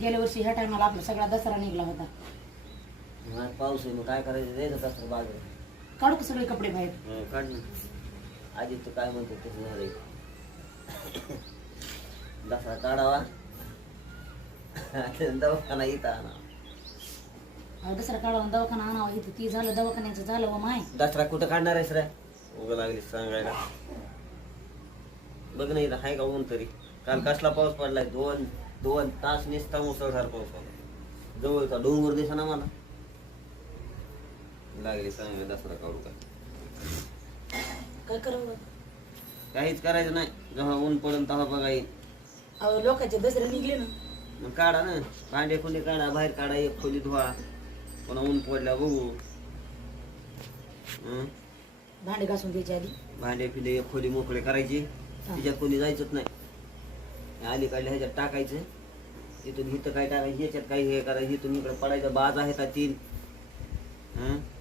गेल्या वर्षी ह्या टायमाला आपला सगळा दसरा निघला होता. मग पाऊस आहे, मग काय करायचं, द्यायचं कसं बाजार. काढू का सगळे कपडे बाहेर? काढ ना. आधी तू काय म्हणतो तसं झालंय. दसरा काढावा. दवाखाना इथं आणा. दसरा काढून दवाखाना आणावा इथं. ती झालं दवाखान्याचं झालं व माय. दसरा कुठं काढणार आहेस रे? उगा लागली सांगायला. बघ ना इथं हाय का ऊन तरी. काल कसला पाऊस पडलाय, 2 तास नुसता मुसळधार पाऊस पडला. जवळचा डोंगर दिसा ना मला. लागली सांगाय दसरा काढू का? काय करावं? काहीच करायचं नाही. जेव्हा ऊन पडून तेव्हा बघा येईल. अहो लोकांचे दसरे निघले ना. मग काढा ना. भांडे खोली काढा, बाहेर काढा, एक खोली धुवा, पुन्हा ऊन पडल्या बघू. भांडे घासून द्यायचे आधी. भांडे फिले एक खोली मोकळे करायची. तिच्यात खोली जायचंच नाही. आली काढल्या ह्याच्यात टाकायचं. इथून इथं काय टाकायचं, ह्याच्यात काही हे करायचं. इथून इकडे पडायचं. बाज आहेत 3.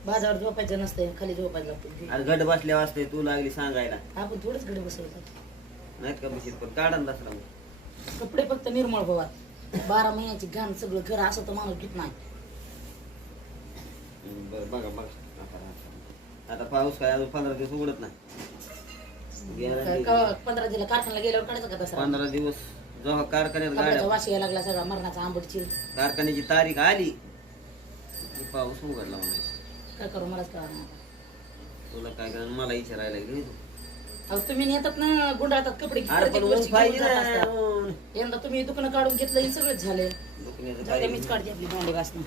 बाजावर झोपायचं नसतंय, खाली झोपायचं लागतं. अरे गड बसल्या वाजते तू लागली सांगायला. आपण थोडंच गडे बसवतात. नाहीत का बशीत, पण काढा ना दसरा मग. कपडे फक्त निर्मळ बघा. 12 महिन्याची घाण सगळं घर असं तर माणूस घेत नाही. बरं बघा बघा. आता पाऊस काय अजून 15 दिवस उघडत नाही. 15 दिवस कारखान्याला गेल्यावर काढायचं का दसरा? 15 दिवस जेव्हा कारखान्यात कपड्याचा गाड्या, वास यायला लागला सगळा मरणाचा आंबट चिर. कारखान्याची तारीख आली की पाऊस उघडला म्हणायचं. काय करू मलाच कळणार. तुला काय करा, मला विचारायला गेली तू. अहो तुम्ही नेतात ना गुंडाळतात कपडे. अरे पण ऊन पाहिजे ना. यंदा तुम्ही दुकानं काढून घेतलं हे सगळंच झालंय. दुखण्याचं झालं काय मीच काढते आपली भांडे घासणं.